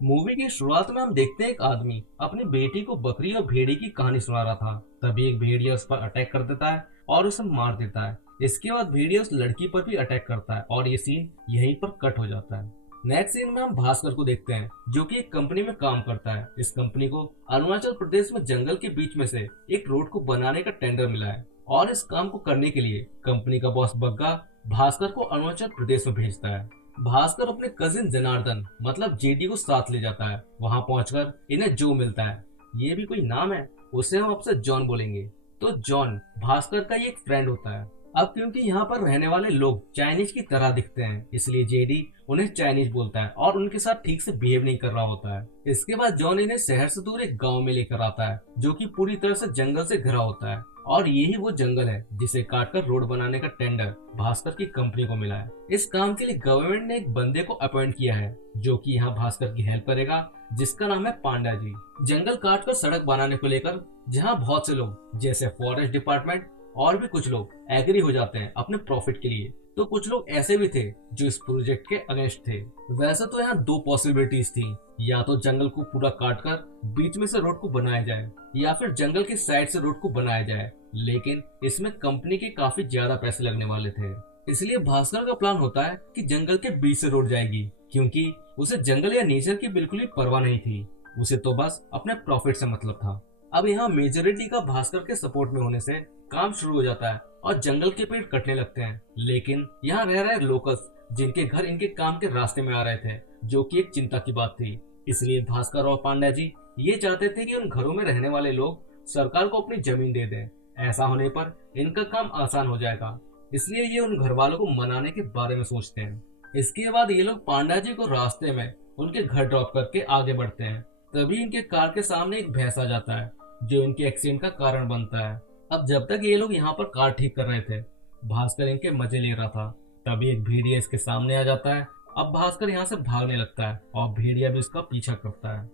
Movie की शुरुआत में हम देखते हैं एक आदमी अपनी बेटी को बकरी और भेड़ी की कहानी सुना रहा था। तभी एक भेड़िया उस पर अटैक कर देता है और उसे मार देता है। इसके बाद भेड़िया उस लड़की पर भी अटैक करता है और ये सीन यहीं पर कट हो जाता है। नेक्स्ट सीन में हम भास्कर को देखते हैं जो कि एक कंपनी में काम करता है। इस कंपनी को अरुणाचल प्रदेश में जंगल के बीच में से एक रोड को बनाने का टेंडर मिला है और इस काम को करने के लिए कंपनी का बॉस बग्गा भास्कर को अरुणाचल प्रदेश में भेजता है। भास्कर अपने कजिन जनार्दन मतलब जेडी को साथ ले जाता है। वहां पहुंचकर इन्हें जो मिलता है, ये भी कोई नाम है, उसे हम आपसे जॉन बोलेंगे। तो जॉन भास्कर का ये एक फ्रेंड होता है। अब क्योंकि यहाँ पर रहने वाले लोग चाइनीज की तरह दिखते हैं, इसलिए जेडी उन्हें चाइनीज बोलता है और उनके साथ ठीक से बिहेव नहीं कर रहा होता है। इसके बाद जॉन इन्हें शहर से दूर एक गांव में लेकर आता है जो कि पूरी तरह से जंगल से घिरा होता है और यही वो जंगल है जिसे काटकर रोड बनाने का टेंडर भास्कर की कंपनी को मिला है। इस काम के लिए गवर्नमेंट ने एक बंदे को अपॉइंट किया है जो कि यहाँ भास्कर की हेल्प करेगा, जिसका नाम है पांडा जी। जंगल काटकर सड़क बनाने को लेकर जहाँ बहुत से लोग जैसे फॉरेस्ट डिपार्टमेंट और भी कुछ लोग एग्री हो जाते हैं अपने प्रॉफिट के लिए, तो कुछ लोग ऐसे भी थे जो इस प्रोजेक्ट के अगेंस्ट थे। वैसे तो यहाँ दो पॉसिबिलिटीज थी, या तो जंगल को पूरा काटकर बीच में से रोड को बनाया जाए या फिर जंगल की साइड से रोड को बनाया जाए, लेकिन इसमें कंपनी के काफी ज्यादा पैसे लगने वाले थे। इसलिए भास्कर का प्लान होता है कि जंगल के बीच से रोड जाएगी, क्योंकि उसे जंगल या नेचर की बिल्कुल ही परवाह नहीं थी। उसे तो बस अपने प्रॉफिट से मतलब था। अब यहाँ मेजोरिटी का भास्कर के सपोर्ट में होने से काम शुरू हो जाता है और जंगल के पेड़ कटने लगते हैं। लेकिन यहाँ रह रहे लोकल्स जिनके घर इनके काम के रास्ते में आ रहे थे, जो कि एक चिंता की बात थी। इसलिए भास्कर और पांड्या जी ये चाहते थे कि उन घरों में रहने वाले लोग सरकार को अपनी जमीन दे दें। ऐसा होने पर इनका काम आसान हो जाएगा। इसलिए ये उन घर वालों को मनाने के बारे में सोचते हैं। इसके बाद ये लोग पांड्या जी को रास्ते में उनके घर ड्रॉप करके आगे बढ़ते हैं। तभी इनके कार के सामने एक भैंस आ जाता है जो इनके एक्सीडेंट का कारण बनता है। अब जब तक ये लोग यहाँ पर कार ठीक कर रहे थे, भास्कर इनके मजे ले रहा था। तभी एक भेड़िया इसके सामने आ जाता है। अब भास्कर यहाँ से भागने लगता है और भेड़िया भी उसका पीछा करता है।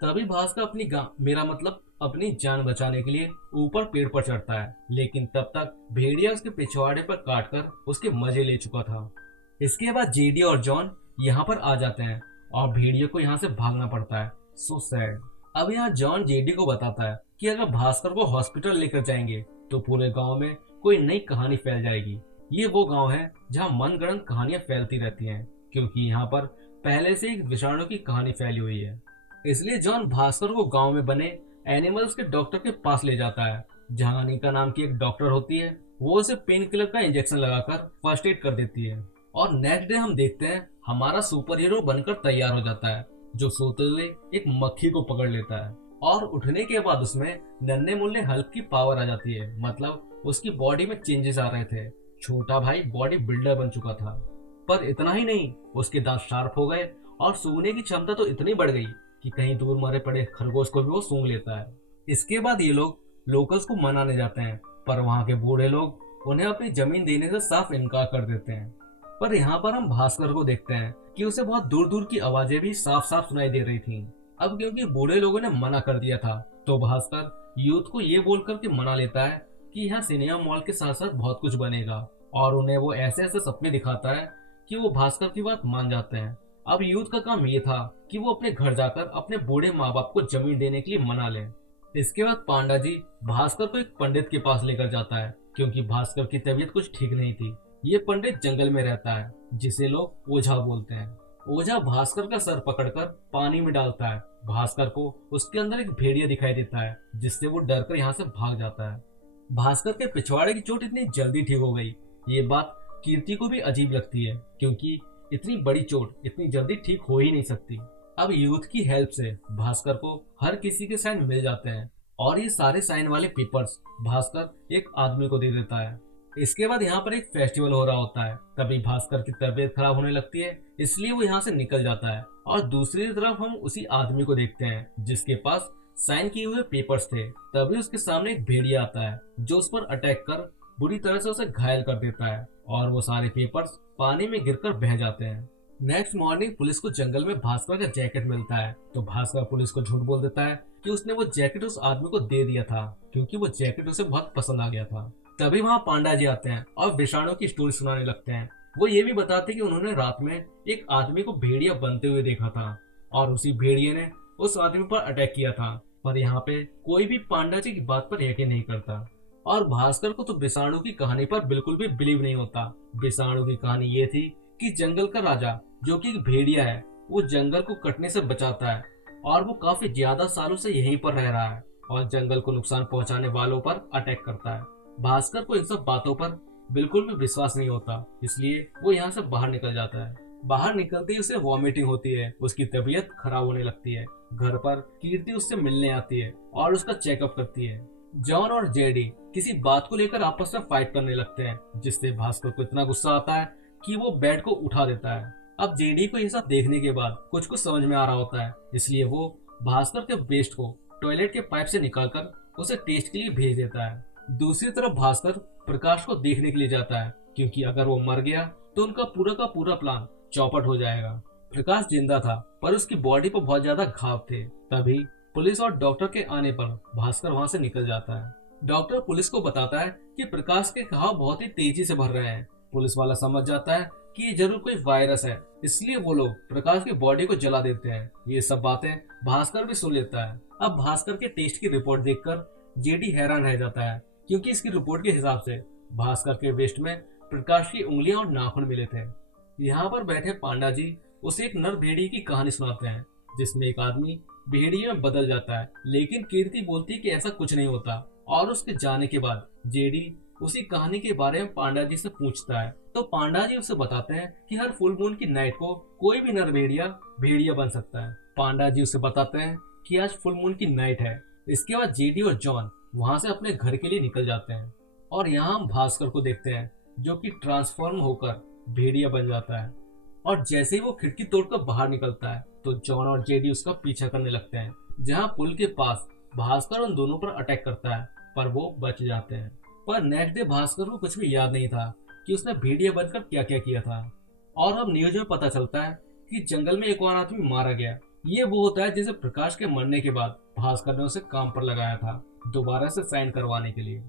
तभी भास्कर मेरा मतलब अपनी जान बचाने के लिए ऊपर पेड़ पर चढ़ता है, लेकिन तब तक भेड़िया उसके पिछवाड़े पर काटकर उसके मजे ले चुका था। इसके बाद जेडी और जॉन यहाँ पर आ जाते हैं और भेड़िया को यहाँ से भागना पड़ता है। So sad. अब यहाँ जॉन जेडी को बताता है कि अगर भास्कर को हॉस्पिटल लेकर जाएंगे तो पूरे गांव में कोई नई कहानी फैल जाएगी। ये वो गांव है जहाँ मनगढ़ंत कहानियां फैलती रहती हैं, क्योंकि यहाँ पर पहले से एक विषाणु की कहानी फैली हुई है। इसलिए जॉन भास्कर को गांव में बने एनिमल्स के डॉक्टर के पास ले जाता है, जहाँ अनिका नाम की एक डॉक्टर होती है। वो उसे पेन किलर का इंजेक्शन लगाकर फर्स्ट एड कर देती है और नेक्स्ट डे हम देखते हैं हमारा सुपर हीरो बनकर तैयार हो जाता है, जो सोते हुए एक मक्खी को पकड़ लेता है और उठने के बाद उसमें नन्हे मुन्ने हल्क की पावर आ जाती है। मतलब उसकी बॉडी में चेंजेस आ रहे थे। छोटा भाई बॉडी बिल्डर बन चुका था। पर इतना ही नहीं, उसके दांत शार्प हो गए और सूंघने की क्षमता तो इतनी बढ़ गई कि कहीं दूर मरे पड़े खरगोश को भी वो सूंघ लेता है। इसके बाद ये लोग लोकल्स को मनाने जाते हैं, पर वहाँ के बूढ़े लोग उन्हें अपनी जमीन देने से साफ इनकार कर देते हैं। पर यहाँ पर हम भास्कर को देखते हैं कि उसे बहुत दूर दूर की आवाजें भी साफ साफ सुनाई दे रही थीं। अब क्योंकि बूढ़े लोगों ने मना कर दिया था, तो भास्कर यूथ को ये बोलकर के मना लेता है कि यहाँ सिनेमा मॉल के साथ साथ बहुत कुछ बनेगा, और उन्हें वो ऐसे ऐसे सपने दिखाता है कि वो भास्कर की बात मान जाते हैं। अब यूथ का काम ये था कि वो अपने घर जाकर अपने बूढ़े माँ बाप को जमीन देने के लिए मना लें। इसके बाद पांडा जी भास्कर को एक पंडित के पास लेकर जाता है, क्योंकि भास्कर की तबीयत कुछ ठीक नहीं थी। ये पंडित जंगल में रहता है, जिसे लोग ओझा बोलते हैं। ओझा भास्कर का सर पकड़कर पानी में डालता है। भास्कर को उसके अंदर एक भेड़िया दिखाई देता है, जिससे वो डरकर यहाँ से भाग जाता है। भास्कर के पिछवाड़े की चोट इतनी जल्दी ठीक हो गई, ये बात कीर्ति को भी अजीब लगती है, क्योंकि इतनी बड़ी चोट इतनी जल्दी ठीक हो ही नहीं सकती। अब यूथ की हेल्प से भास्कर को हर किसी के साइन मिल जाते हैं और ये सारे साइन वाले पेपर्स भास्कर एक आदमी को दे देता है। इसके बाद यहाँ पर एक फेस्टिवल हो रहा होता है। तभी भास्कर की तबीयत खराब होने लगती है, इसलिए वो यहाँ से निकल जाता है और दूसरी तरफ हम उसी आदमी को देखते हैं जिसके पास साइन किए हुए पेपर्स थे। तभी उसके सामने एक भेड़िया आता है जो उस पर अटैक कर बुरी तरह से उसे घायल कर देता है और वो सारे पेपर्स पानी में गिरकर बह जाते हैं। नेक्स्ट मॉर्निंग पुलिस को जंगल में भास्कर का जैकेट मिलता है, तो भास्कर पुलिस को झूठ बोल देता है कि उसने वो जैकेट उस आदमी को दे दिया था, क्योंकि वो जैकेट उसे बहुत पसंद आ गया था। तभी वहाँ पांडा जी आते हैं और विषाणु की स्टोरी सुनाने लगते हैं। वो ये भी बताते कि उन्होंने रात में एक आदमी को भेड़िया बनते हुए देखा था और उसी भेड़िए ने उस आदमी पर अटैक किया था। पर यहाँ पे कोई भी पांडा जी की बात पर यकीन नहीं करता और भास्कर को तो विषाणु की कहानी पर बिल्कुल भी बिलीव नहीं होता। विषाणु की कहानी ये थी कि जंगल का राजा जो कि एक भेड़िया है, वो जंगल को कटने से बचाता है और वो काफी ज्यादा सालों से यहीं पर रह रहा है और जंगल को नुकसान पहुंचाने वालों पर अटैक करता है। भास्कर को इन सब बातों पर बिल्कुल भी विश्वास नहीं होता, इसलिए वो यहाँ से बाहर निकल जाता है। बाहर निकलते ही उसे वॉमिटिंग होती है, उसकी तबीयत खराब होने लगती है। घर पर कीर्ति उससे मिलने आती है और उसका चेकअप करती है। जॉन और जेडी किसी बात को लेकर आपस में फाइट करने लगते हैं, जिससे भास्कर को इतना गुस्सा आता है कि वो बेड को उठा देता है। अब जेडी को ये सब देखने के बाद कुछ कुछ समझ में आ रहा होता है, इसलिए वो भास्कर के वेस्ट को टॉयलेट के पाइप से निकालकर उसे टेस्ट के लिए भेज देता है। दूसरी तरफ भास्कर प्रकाश को देखने के लिए जाता है, क्योंकि अगर वो मर गया तो उनका पूरा का पूरा प्लान चौपट हो जाएगा। प्रकाश जिंदा था पर उसकी बॉडी पर बहुत ज्यादा घाव थे। तभी पुलिस और डॉक्टर के आने पर भास्कर वहां से निकल जाता है। डॉक्टर पुलिस को बताता है कि प्रकाश के घाव बहुत ही तेजी से भर रहे हैं। पुलिस वाला समझ जाता है कि ये जरूर कोई वायरस है, इसलिए वो लोग प्रकाश की बॉडी को जला देते हैं। ये सब बातें भास्कर भी सुन लेता है। अब भास्कर के टेस्ट की रिपोर्ट देखकर जेडी हैरान रह जाता है, क्योंकि इसकी रिपोर्ट के हिसाब से भास्कर के वेस्ट में प्रकाश की उंगलियां और नाखून मिले थे। यहाँ पर बैठे पांडा जी उसे एक नर भेड़िए की कहानी सुनाते हैं, जिसमें एक आदमी भेड़िए में बदल जाता है, लेकिन कीर्ति बोलती है कि ऐसा कुछ नहीं होता। और उसके जाने के बाद जेडी उसी कहानी के बारे में पांडा जी से पूछता है, तो पांडा जी उसे बताते हैं कि हर फुल मून की नाइट को कोई भी नर भेड़िया भेड़िया बन सकता है। पांडा जी उसे बताते हैं कि आज फुल मून की नाइट है। इसके बाद जेडी और जॉन वहां से अपने घर के लिए निकल जाते हैं और यहाँ हम भास्कर को देखते हैं, जो कि ट्रांसफॉर्म होकर भेड़िया बन जाता है। और जैसे ही वो खिड़की तोड़कर बाहर निकलता है तो जॉन और जेडी उसका पीछा करने लगते हैं। जहाँ पुल के पास भास्कर उन दोनों पर अटैक करता है, पर वो बच जाते हैं। पर नेक्स्ट डे भास्कर को कुछ भी याद नहीं था कि उसने भेड़िया बनकर क्या क्या किया था। और अब न्यूज में पता चलता है कि जंगल में एक और आदमी मारा गया। ये वो होता है जिसे प्रकाश के मरने के बाद भास्कर ने उसे काम पर लगाया था, दोबारा से साइन करवाने के लिए।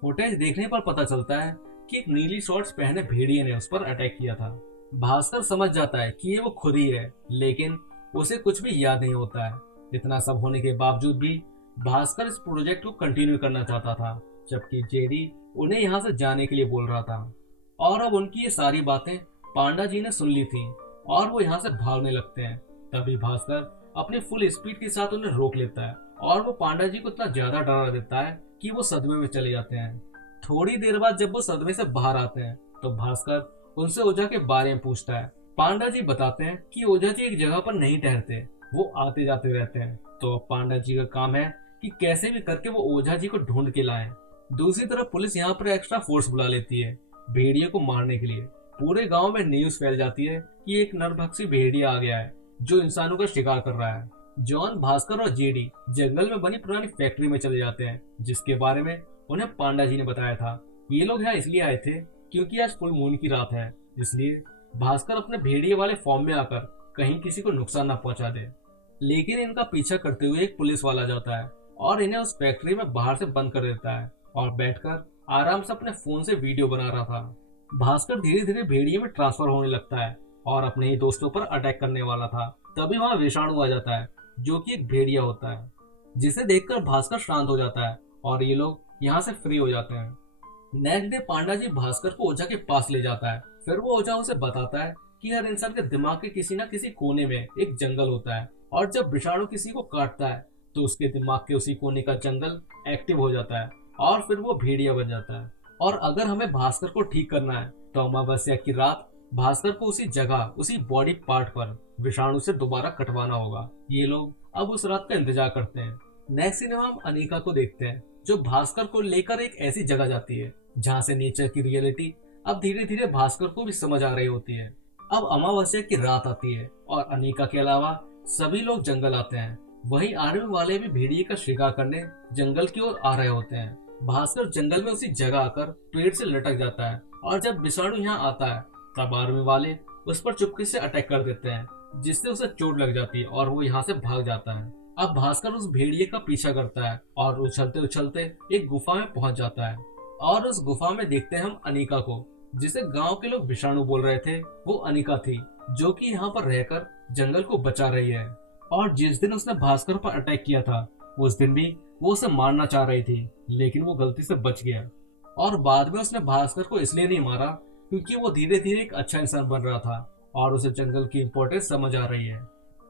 फुटेज देखने पर पता चलता है कि एक नीली शॉर्ट्स पहने भेड़िए ने उस पर अटैक किया था। भास्कर समझ जाता है कि ये वो खुद ही है, लेकिन उसे कुछ भी याद नहीं होता है। इतना सब होने के बावजूद भी भास्कर इस प्रोजेक्ट को कंटिन्यू करना चाहता था, जबकि जेडी उन्हें यहाँ से जाने के लिए बोल रहा था। और अब उनकी ये सारी बातें पांडा जी ने सुन ली थी और वो यहाँ से भागने लगते हैं। तभी भास्कर अपनी फुल स्पीड के साथ उन्हें रोक लेता है और वो पांडा जी को इतना ज्यादा डरा देता है कि वो सदमे में चले जाते हैं। थोड़ी देर बाद जब वो सदमे से बाहर आते हैं तो भास्कर उनसे ओझा के बारे में पूछता है। पांडा जी बताते हैं कि ओझा जी एक जगह पर नहीं ठहरते, वो आते जाते रहते हैं। तो अब पांडा जी का काम है कि कैसे भी करके वो ओझा जी को ढूंढ के लाएं। दूसरी तरफ पुलिस यहाँ पर एक्स्ट्रा फोर्स बुला लेती है भेड़िए को मारने के लिए। पूरे गांव में न्यूज फैल जाती है कि एक नरभक्षी भेड़िया आ गया है जो इंसानों का शिकार कर रहा है। जॉन, भास्कर और जेडी जंगल में बनी पुरानी फैक्ट्री में चले जाते हैं, जिसके बारे में उन्हें पांडा जी ने बताया था। ये लोग यहाँ इसलिए आए थे क्योंकि आज फुल मून की रात है, इसलिए भास्कर अपने भेड़िए वाले फॉर्म में आकर कहीं किसी को नुकसान न पहुंचा दे। लेकिन इनका पीछा करते हुए एक पुलिस वाला जाता है और इन्हें उस फैक्ट्री में बाहर से बंद कर देता है और बैठकर आराम से अपने फोन से वीडियो बना रहा था। भास्कर धीरे धीरे भेड़िए में ट्रांसफर होने लगता है और अपने ही दोस्तों पर अटैक करने वाला था। तभी वहाँ विषाणु आ जाता है जो कि एक भेड़िया होता है, जिसे देखकर भास्कर शांत हो जाता है और ये लोग यहाँ से फ्री हो जाते हैं। नेक्स्ट डे पांडा जी भास्कर को ओझा के पास ले जाता है। फिर वो ओझा उसे बताता है कि हर इंसान के दिमाग के किसी न किसी कोने में एक जंगल होता है और जब विषाणु किसी को काटता है तो उसके दिमाग के उसी कोने का जंगल एक्टिव हो जाता है और फिर वो भेड़िया बन जाता है। और अगर हमें भास्कर को ठीक करना है तो अमावस्या की रात भास्कर को उसी जगह, उसी बॉडी पार्ट पर विषाणु से दोबारा कटवाना होगा। ये लोग अब उस रात का इंतजार करते हैं। नेक्स्ट सीन में हम अनिका को देखते हैं जो भास्कर को लेकर एक ऐसी जगह जाती है जहाँ से नेचर की रियलिटी अब धीरे धीरे भास्कर को भी समझ आ रही होती है। अब अमावस्या की रात आती है और अनिका के अलावा सभी लोग जंगल आते हैं। वहीं आर्मी वाले भी भेड़िए का शिकार करने जंगल की ओर आ रहे होते हैं। भास्कर जंगल में उसी जगह आकर पेड़ से लटक जाता है और जब विषाणु यहाँ आता है तब आर्मी वाले उस पर चुपके से अटैक कर देते हैं, जिससे उसे चोट लग जाती है और वो यहाँ से भाग जाता है। अब भास्कर उस भेड़िए का पीछा करता है और उछलते उछलते एक गुफा में पहुंच जाता है और उस गुफा में देखते हैं हम अनिका को, जिसे गांव के लोग विषाणु बोल रहे थे। वो अनिका थी जो कि यहाँ पर रहकर जंगल को बचा रही है। और जिस दिन उसने भास्कर पर अटैक किया था उस दिन भी वो उसे मारना चाह रही थी, लेकिन वो गलती से बच गया। और बाद में उसने भास्कर को इसलिए नहीं मारा क्योंकि वो धीरे धीरे एक अच्छा इंसान बन रहा था और उसे जंगल की इम्पोर्टेंस समझ आ रही है।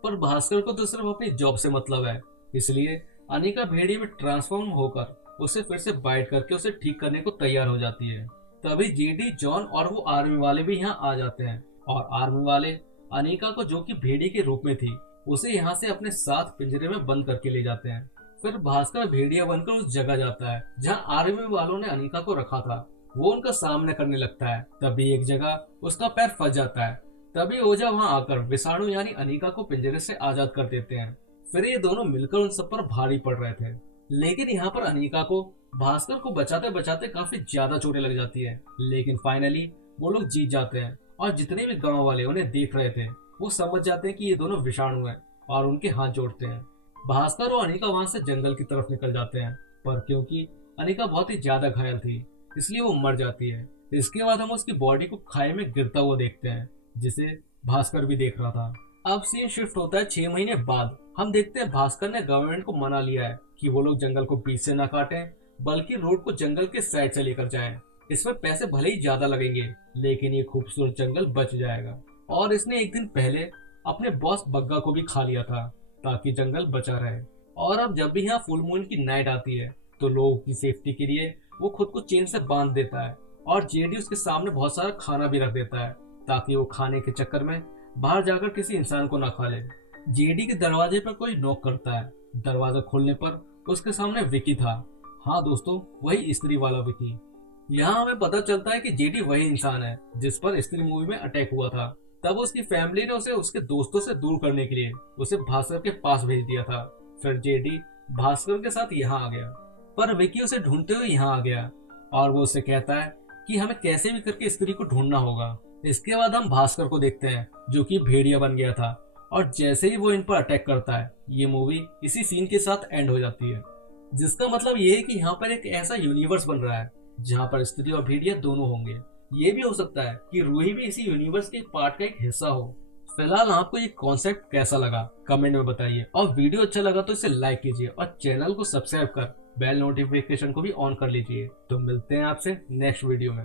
पर भास्कर को तो सिर्फ अपनी जॉब से मतलब है, इसलिए अनिका भेड़िए में ट्रांसफॉर्म होकर उसे फिर से बाइट करके उसे ठीक करने को तैयार हो जाती है। तभी जेडी, जॉन और वो आर्मी वाले भी यहाँ आ जाते हैं और आर्मी वाले अनिका को, जो कि भेड़िए के रूप में थी, उसे यहाँ से अपने साथ पिंजरे में बंद करके ले जाते हैं। फिर भास्कर भेड़िया बनकर उस जगह जाता है जहाँ आर्मी वालों ने अनिका को रखा था। वो उनका सामना करने लगता है। तभी एक जगह उसका पैर फंस जाता है। तभी ओझा वहाँ आकर विषाणु यानी अनिका को पिंजरे से आजाद कर देते हैं। फिर ये दोनों मिलकर उन सब पर भारी पड़ रहे थे, लेकिन यहाँ पर अनिका को भास्कर को बचाते बचाते काफी ज्यादा चोटें लग जाती है। लेकिन फाइनली वो लोग जीत जाते हैं और जितने भी गांव वाले उन्हें देख रहे थे वो समझ जाते हैं कि ये दोनों विषाणु हैं और उनके हाथ जोड़ते हैं। भास्कर और अनिका वहां से जंगल की तरफ निकल जाते हैं, पर क्योंकि अनिका बहुत ही ज्यादा घायल थी इसलिए वो मर जाती है। इसके बाद हम उसकी बॉडी को खाई में गिरता हुआ देखते हैं, जिसे भास्कर भी देख रहा था। अब सीन शिफ्ट होता है 6 महीने बाद। हम देखते हैं भास्कर ने गवर्नमेंट को मना लिया है कि वो लोग जंगल को बीच से न काटें, बल्कि रोड को जंगल के साइड से लेकर जाएं। इसमें पैसे भले ही ज्यादा लगेंगे, लेकिन ये खूबसूरत जंगल बच जाएगा। और इसने एक दिन पहले अपने बॉस बग्गा को भी खा लिया था ताकि जंगल बचा रहे। और अब जब भी यहाँ फुल मून की नाइट आती है तो लोगों की सेफ्टी के लिए वो खुद को चेन से बांध देता है और जेडी उसके सामने बहुत सारा खाना भी रख देता है ताकि वो खाने के चक्कर में बाहर जाकर किसी इंसान को ना खा ले। जेडी के दरवाजे पर कोई नॉक करता है। दरवाजा खोलने पर उसके सामने विकी था। हाँ दोस्तों, वही स्त्री वाला विकी। यहाँ हमें पता चलता है कि जेडी वही इंसान है जिस पर स्त्री मूवी में अटैक हुआ था। तब उसकी फैमिली ने उसे उसके दोस्तों से दूर करने के लिए उसे भास्कर के पास भेज दिया था। फिर जेडी भास्कर के साथ यहाँ आ गया, पर विकी उसे ढूंढते हुए यहाँ आ गया और वो उसे कहता है कि हमें कैसे भी करके स्त्री को ढूंढना होगा। इसके बाद हम भास्कर को देखते हैं जो कि भेड़िया बन गया था, और जैसे ही वो इन पर अटैक करता है ये मूवी इसी सीन के साथ एंड हो जाती है। जिसका मतलब ये है कि यहाँ पर एक ऐसा यूनिवर्स बन रहा है जहाँ पर स्त्री और भेड़िया दोनों होंगे। ये भी हो सकता है कि रूही भी इसी यूनिवर्स के पार्ट का एक हिस्सा हो। फिलहाल आपको ये कॉन्सेप्ट कैसा लगा कमेंट में बताइए, और वीडियो अच्छा लगा तो इसे लाइक कीजिए और चैनल को सब्सक्राइब कर बेल नोटिफिकेशन को भी ऑन कर लीजिए। तो मिलते हैं आपसे नेक्स्ट वीडियो में।